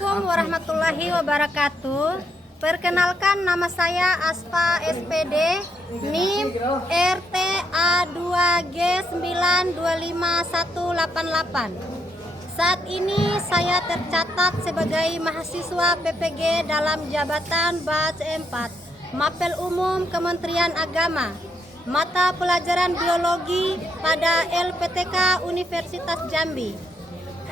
Assalamualaikum warahmatullahi wabarakatuh. Perkenalkan, nama saya Aspa SPD, NIM RTA2G9251188. Saat ini saya tercatat sebagai mahasiswa PPG dalam jabatan batch 4, Mapel Umum Kementerian Agama, mata pelajaran biologi pada LPTK Universitas Jambi.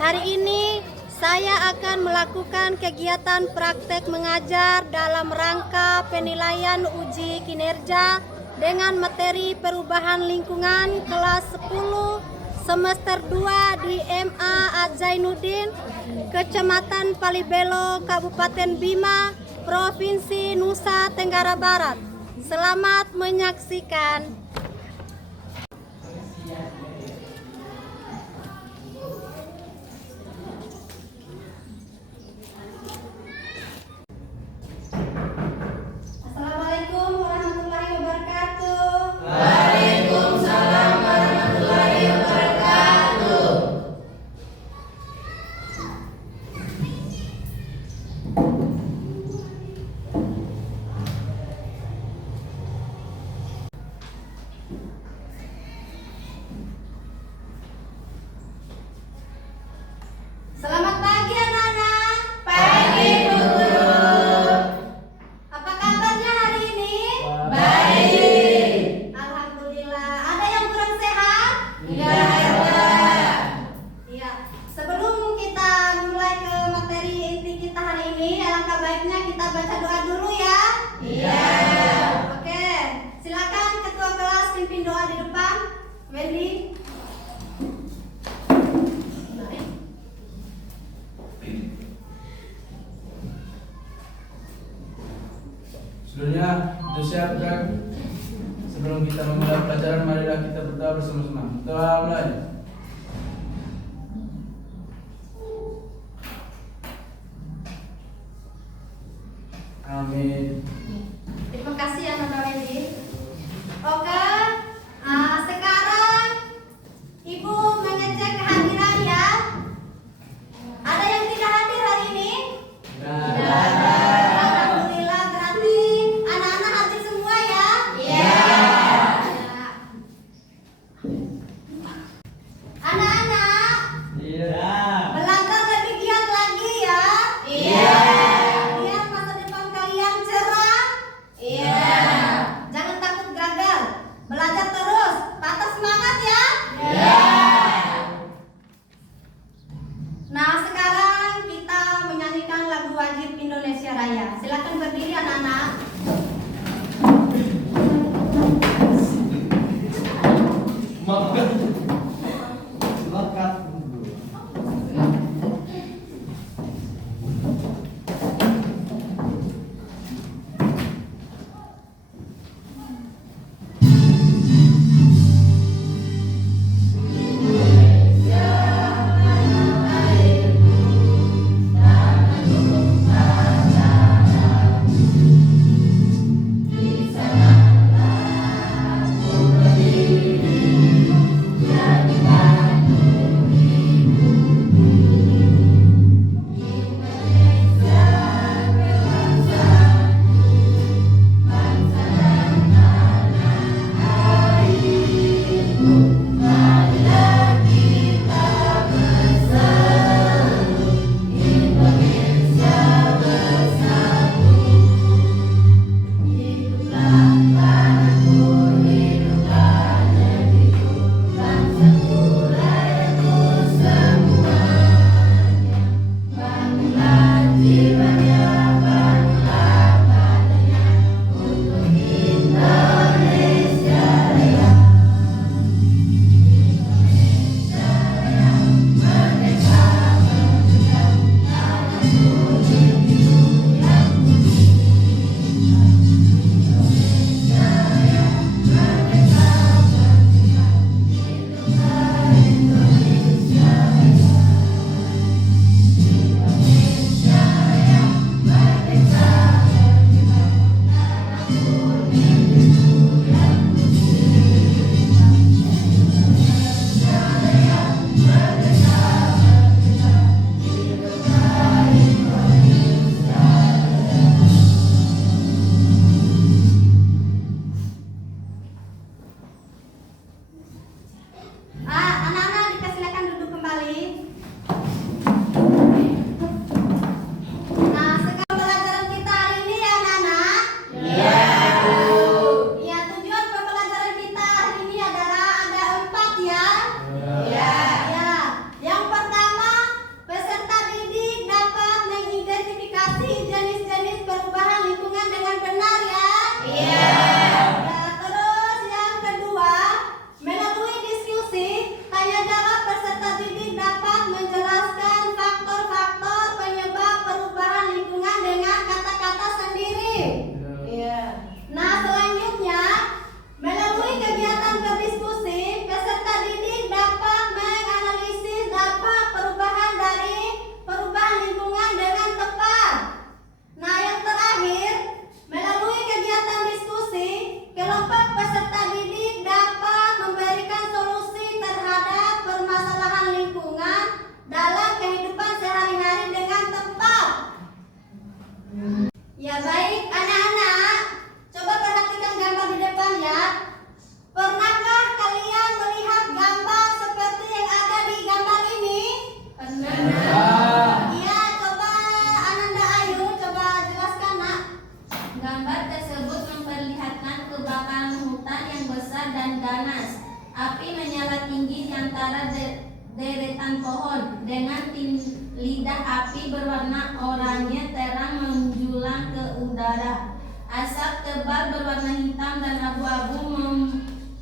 Hari ini saya akan melakukan kegiatan praktek mengajar dalam rangka penilaian uji kinerja dengan materi perubahan lingkungan kelas 10 semester 2 di MA Azainuddin, Kecamatan Palibelo, Kabupaten Bima, Provinsi Nusa Tenggara Barat. Selamat menyaksikan. Selamat pagi anak-anak. Pagi Bu Guru. Apa kabarnya hari ini? Baik. Alhamdulillah. Ada yang kurang sehat? Tidak ada. Iya. Sebelum kita mulai ke materi inti kita hari ini, alangkah baiknya kita baca doa dulu ya. Iya. Oke. Silakan ketua kelas pimpin doa di depan. Wendy. Sebelumnya, disiapkan sebelum kita memulai pelajaran, marilah kita berdoa bersama-sama. Doa mulai. Amin. Terima kasih ya Nona Wendy. Oke. Sekarang Ibu mengecek kehadiran ya. Ada yang tidak hadir hari ini? Alhamdulillah, berarti anak-anak hadir semua ya? Iya. Anak-anak, Iya. belajar lebih giat lagi ya? Iya. Biar masa depan kalian cerah. Iya. Jangan takut gagal. Belajar terus. Patah semangat ya? Iya. Nah, sekarang kita menyanyikan lagu wajib Indonesia Raya. Silakan berdiri anak-anak. dengan lidah api berwarna oranye terang menjulang ke udara. Asap tebal berwarna hitam dan abu-abu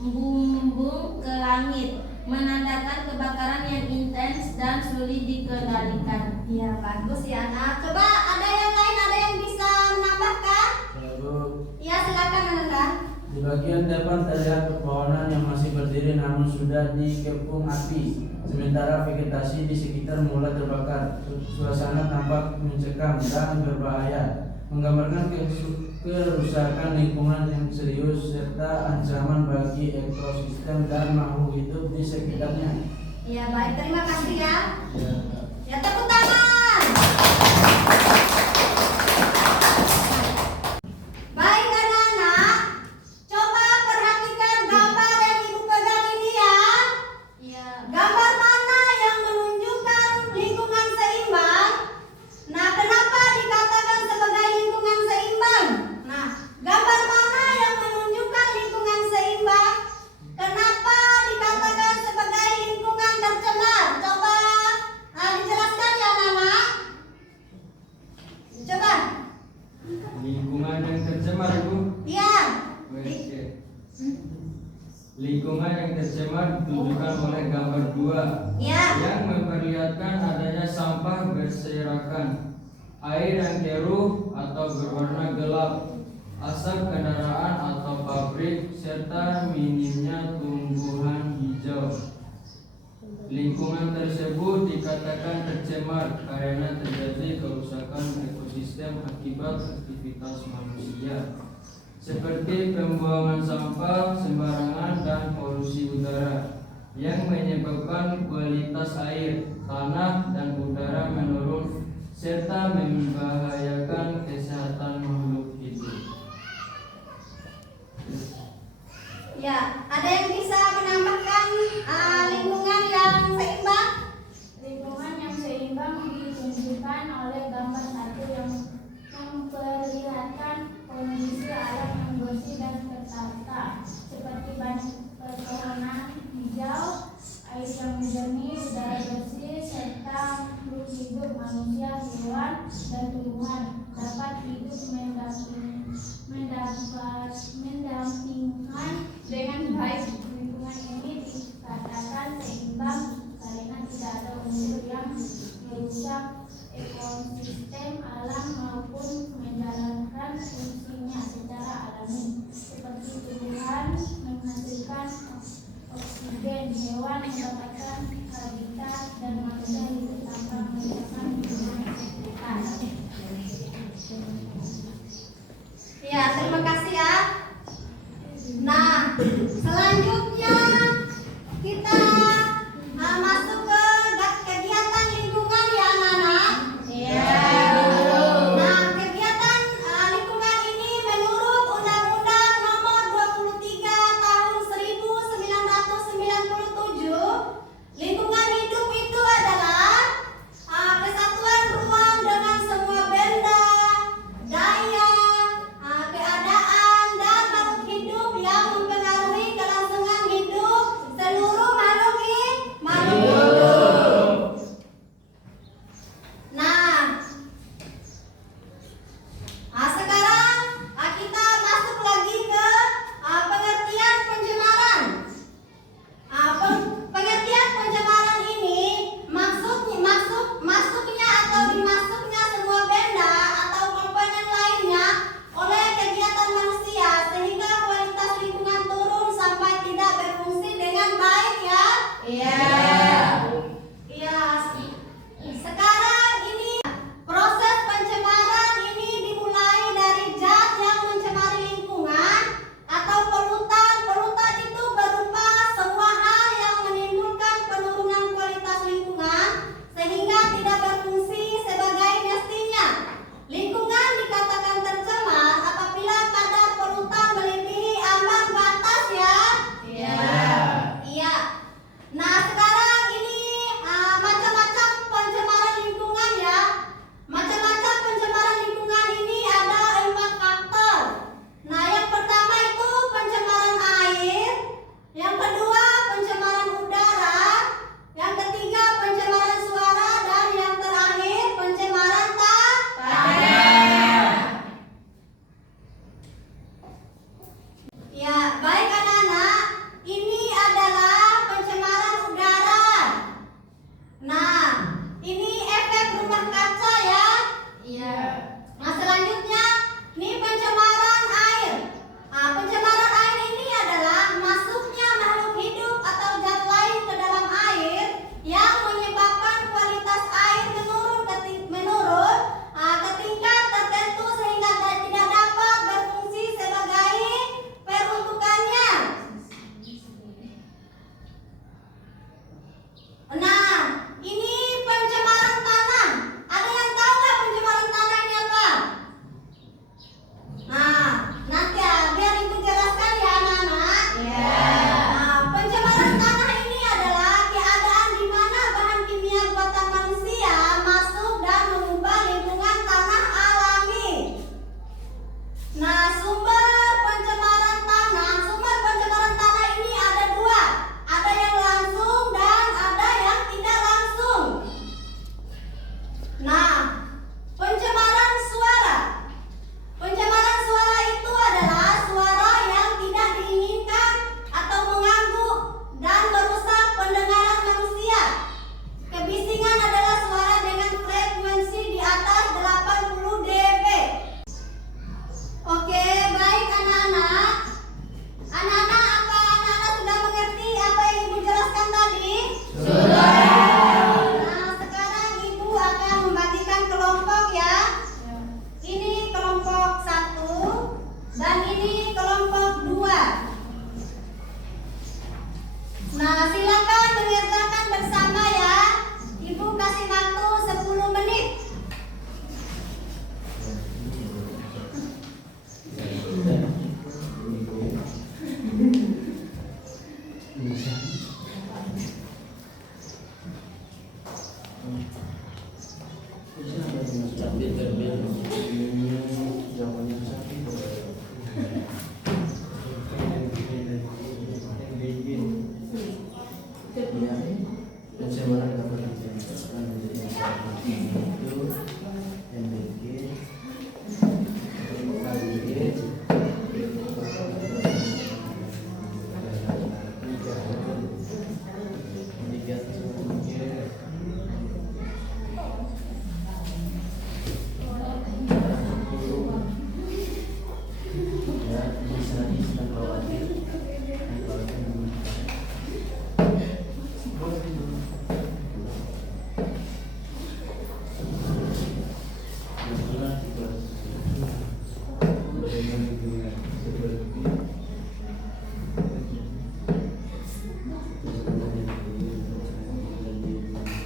membumbung ke langit, menandakan kebakaran yang intens dan sulit dikendalikan. Iya, bagus ya nak. Coba ada yang lain, ada yang bisa menambahkan? Lalu Iya, silakan Ananda. di bagian depan terlihat pepohonan yang masih berdiri namun sudah dikepung api. Sementara vegetasi di sekitar mulai terbakar. Suasana tampak mencekam dan berbahaya, menggambarkan kerusakan lingkungan yang serius serta ancaman bagi ekosistem dan makhluk hidup di sekitarnya. Iya, baik. Terima kasih ya. Ya, Ya, tepuk tangan. Baik anak-anak, coba perhatikan gambar yang ibu pegang ini ya. Iya. Gambar mana yang menunjukkan lingkungan seimbang? Nah, kenapa dikatakan sebagai lingkungan seimbang? Nah, gambar mana yang menunjukkan lingkungan seimbang? Kenapa dikatakan sebagai lingkungan tercemar? Coba dijelaskan ya, Nana. Coba. Lingkungan yang tercemar, Ibu. Iya. Oke. Lingkungan yang tercemar ditunjukkan oleh gambar 2 Iya. yang memperlihatkan adanya sampah berserakan, air yang keruh atau berwarna gelap, asap kendaraan atau pabrik, serta minimnya tumbuhan hijau. Lingkungan tersebut dikatakan tercemar karena terjadi kerusakan ekosistem akibat aktivitas manusia, seperti pembuangan sampah sembarangan dan polusi udara yang menyebabkan kualitas air, tanah, dan udara menurun serta membahayakan kesehatan makhluk hidup. Ya, ada yang bisa menambahkan lingkungan yang seimbang? Lingkungan yang seimbang ditunjukkan oleh gambar 1 yang memperlihatkan kondisi alam yang bersih dan tertata, seperti banyak pepohonan hijau, air yang jernih, udara bersih, serta makhluk hidup manusia, hewan, dan tumbuhan dapat hidup mendampingkan dengan baik. Lingkungan ini dikatakan seimbang karena tidak ada unsur yang merusak ekosistem alam maupun menjalankan fungsinya secara alami, seperti tumbuhan menghasilkan oksigen, hewan mendapatkan habitat, dan manusia hidup tanpa merusakan lingkungan sekitar. Ya, terima kasih ya. Nah, selanjutnya kita masuk ke kegiatan lingkungan ya, anak-anak. Iya. Nah, kegiatan lingkungan ini menurut Undang-Undang Nomor 23 Tahun 1997, lingkungan hidup itu adalah terbit jawabannya sakit. Ya, pencemaran dapat dijelaskan menjadi itu MBG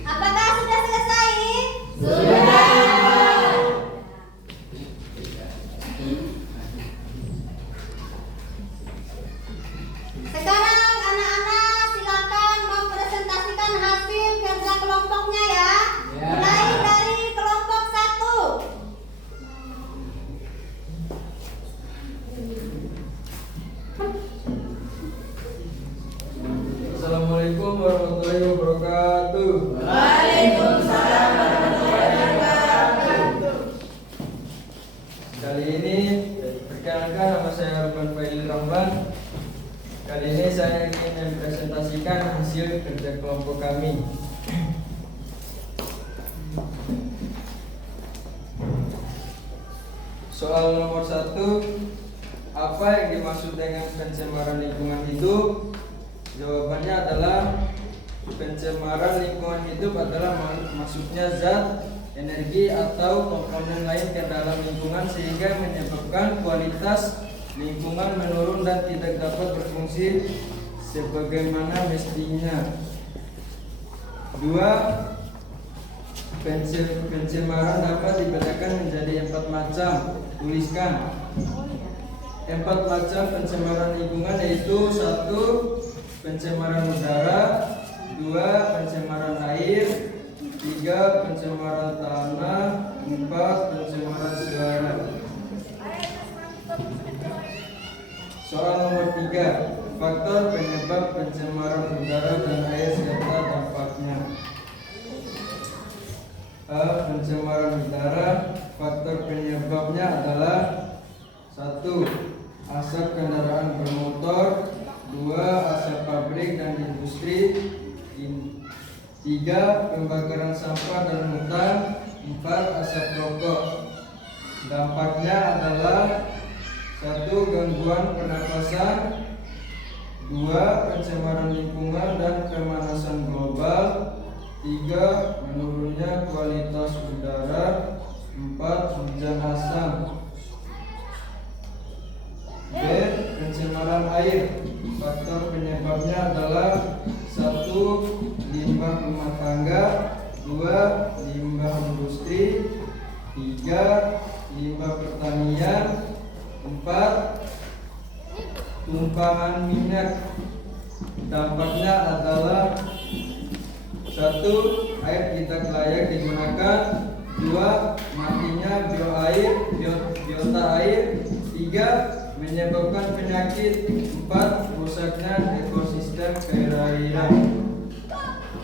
Apakah sudah selesai? Sekarang anak-anak silakan mempresentasikan hasil kerja kelompoknya ya. Mulai dari kelompok 1. Assalamualaikum warahmatullahi wabarakatuh. Waalaikumsalam warahmatullahi wabarakatuh. Kali ini perkenalkan, nama saya Ruben Fail Ramlan. Kali ini saya ingin mempresentasikan hasil kerja kelompok kami. Soal nomor 1, apa yang dimaksud dengan pencemaran lingkungan hidup? Jawabannya adalah pencemaran lingkungan hidup adalah masuknya zat, energi atau komponen lain ke dalam lingkungan sehingga menyebabkan kualitas lingkungan menurun dan tidak dapat berfungsi sebagaimana mestinya. 2. Pencemaran dapat dibedakan menjadi 4 macam. Tuliskan. 4 macam pencemaran lingkungan yaitu 1. Pencemaran udara, 2. Pencemaran air, 3. Pencemaran tanah, 4. Pencemaran suara. Soal nomor 3, faktor penyebab pencemaran udara dan air serta dampaknya. A. Pencemaran udara, faktor penyebabnya adalah 1. Asap kendaraan bermotor, 2. Asap pabrik dan industri, 3. Pembakaran sampah dan hutan, 4. Asap rokok. Dampaknya adalah 1. Gangguan pernapasan, 2. Pencemaran lingkungan dan pemanasan global, 3. Menurunnya kualitas udara, 4. Hujan asam. B. Pencemaran air, faktor penyebabnya adalah 1. Limbah rumah tangga, 2. Limbah industri, 3. Limbah pertanian, 4. Tumpahan minyak. Dampaknya adalah 1. Air tidak layak digunakan, 2. Matinya biota air, 3. Menyebabkan penyakit, 4. Rusaknya ekosistem perairan.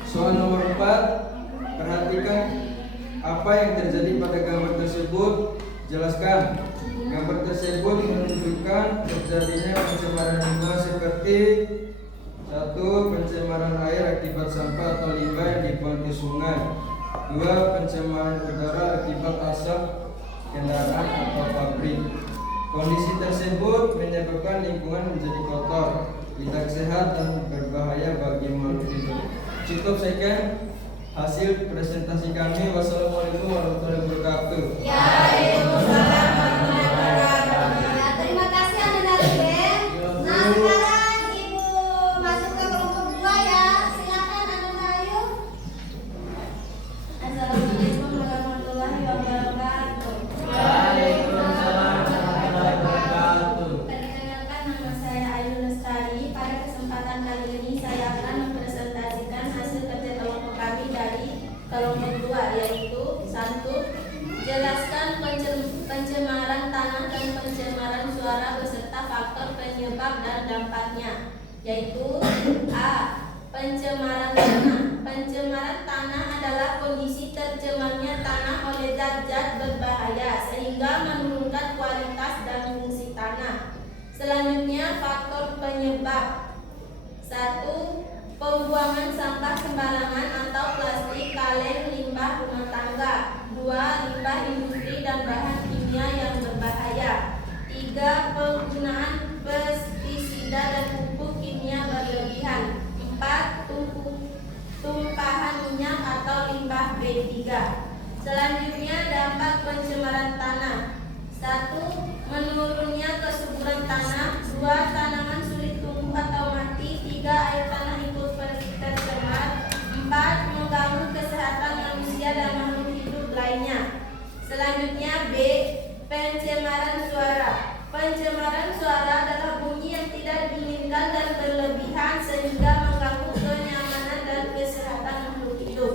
Soal nomor 4, perhatikan apa yang terjadi pada gambar tersebut. Jelaskan. Gambar tersebut menunjukkan terjadinya pencemaran lingkungan seperti 1. Pencemaran air akibat sampah atau limbah yang dibuang ke sungai, 2. Pencemaran udara akibat asap kendaraan atau pabrik. Kondisi tersebut menyebabkan lingkungan menjadi kotor, tidak sehat dan berbahaya bagi makhluk hidup. Cukup sekian hasil presentasi kami. Wassalamualaikum warahmatullahi wabarakatuh. Waalaikumsalam warahmatullahi wabarakatuh. Ya, terima kasih Anda Ben. Nah, sekarang Ibu masuk ke kelompok 2 ya. Silakan Anda Ayu. Assalamualaikum warahmatullahi wabarakatuh. Waalaikumsalam warahmatullahi wabarakatuh. Perkenalkan, nama saya Ayu Lestari. Pada kesempatan kali ini saya akan mempresentasikan hasil kerja kelompok kami dari kelompok 2, yaitu 1. Jelaskan pencemaran tanah dan pencemaran suara beserta faktor penyebab dan dampaknya, yaitu A. Pencemaran tanah. Pencemaran tanah adalah kondisi tercemarnya tanah oleh zat-zat berbahaya sehingga menurunkan kualitas dan fungsi tanah. Selanjutnya, faktor penyebab. 1. Pembuangan sampah sembarangan atau plastik, kaleng, limbah rumah tangga. 2. Limbah industri dan bahan kimia yang berbahaya. 3. Penggunaan pestisida dan pupuk kimia berlebihan. 4. Tumpahan minyak atau limbah B3. Selanjutnya, dampak pencemaran tanah. 1. Menurunnya kesuburan tanah. 2. Tanaman sulit tumbuh atau mati. 3. Air tanah ikut tercemar. 4. Mengganggu kesehatan manusia dan makhluk hidup lainnya. Selanjutnya B. Pencemaran suara. Pencemaran suara adalah bunyi yang tidak diinginkan dan berlebihan sehingga mengganggu kenyamanan dan kesehatan makhluk hidup.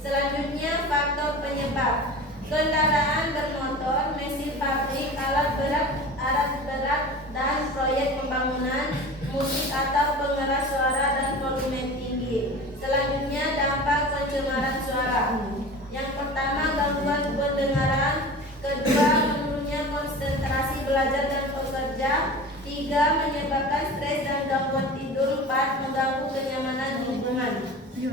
Selanjutnya faktor penyebab. Kendaraan bermotor, mesin pabrik, alat berat dan proyek pembangunan, musik atau pengeras suara dan volume tinggi. Selanjutnya dampak pencemaran suara. Yang pertama, gangguan pendengaran. Kedua, menurunnya konsentrasi belajar dan bekerja. 3. Menyebabkan stres dan gangguan tidur. 4. Mengganggu kenyamanan lingkungan. 2.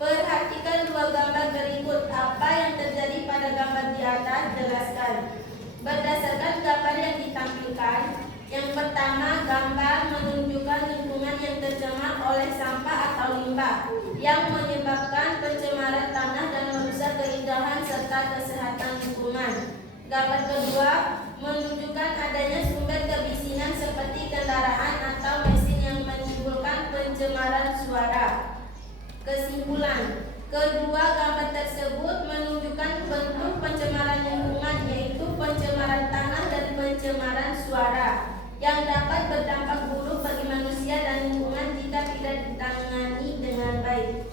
Perhatikan dua gambar berikut. Apa yang terjadi pada gambar di atas? Jelaskan. Berdasarkan gambar yang ditampilkan, yang pertama, gambar menunjukkan lingkungan yang tercemar oleh sampah atau limbah yang menyebabkan pencemaran tanah dan merusak keindahan serta kesehatan lingkungan. Gambar kedua menunjukkan adanya sumber kebisinan seperti kendaraan atau mesin yang menimbulkan pencemaran suara. Kesimpulan, kedua gambar tersebut menunjukkan bentuk pencemaran lingkungan, yaitu pencemaran tanah dan pencemaran suara yang dapat berdampak buruk bagi manusia dan lingkungan jika tidak ditangani dengan baik.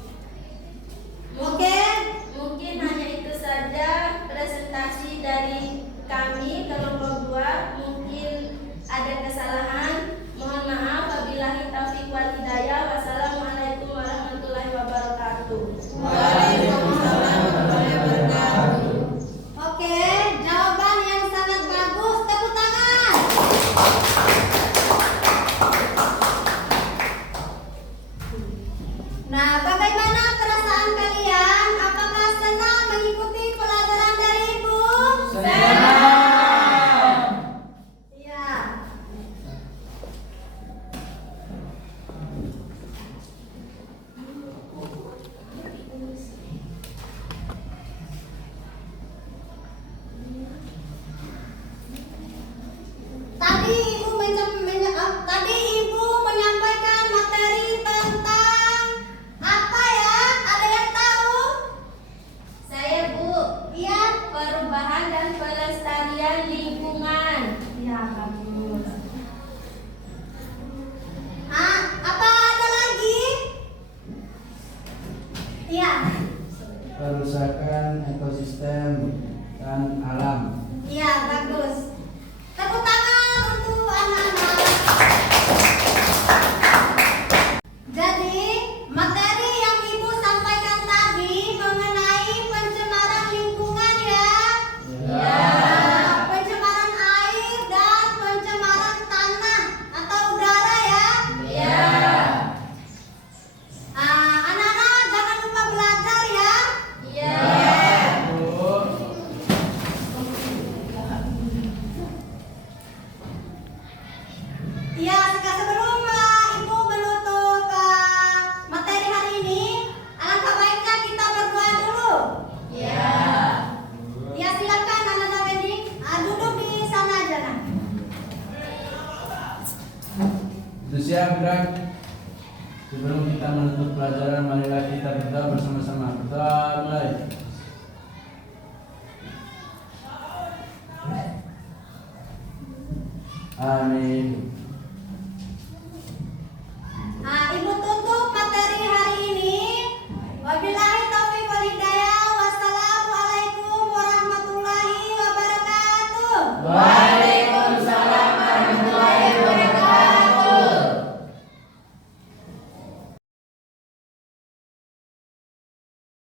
Mungkin hanya itu saja presentasi dari kami kelompok 2. Mungkin ada kesalahan, mohon maaf. Wabillahi taufiq wal hidayah. Wassalamualaikum warahmatullahi wabarakatuh. Waalaikumsalam warahmatullahi wabarakatuh. Oke, jawaban yang sangat bagus. Tepuk tangan. Nah, bagaimana perasaan kalian? Apakah senang mengikuti pelajaran dari Ibu? Iya. Tadi Ibu menyampaikan materi tentang apa ya? Ada yang tahu? Saya, Bu. Iya. Perubahan dan pelestarian lingkungan. Iya, bagus. Apa ada lagi? Iya. Kerusakan ekosistem dan alam. Iya, bagus. Tepuk tangan untuk anak-anak. Jadi, materi yang Ibu sampaikan tadi mengenai pencemaran lingkungan ya. Ya. Pencemaran air dan pencemaran tanah atau udara ya. Ya. Anak-anak jangan lupa belajar ya. Iya. Iya, sebelum Ibu menutup materi hari ini, alangkah baiknya kita berdoa dulu. Ya. Ya, silakan Anak Wendy, duduk di sana aja nah. Sudah siap, gerak? Sebelum kita menutup pelajaran, marilah kita berdoa bersama-sama. Berdoa mulai. Amin.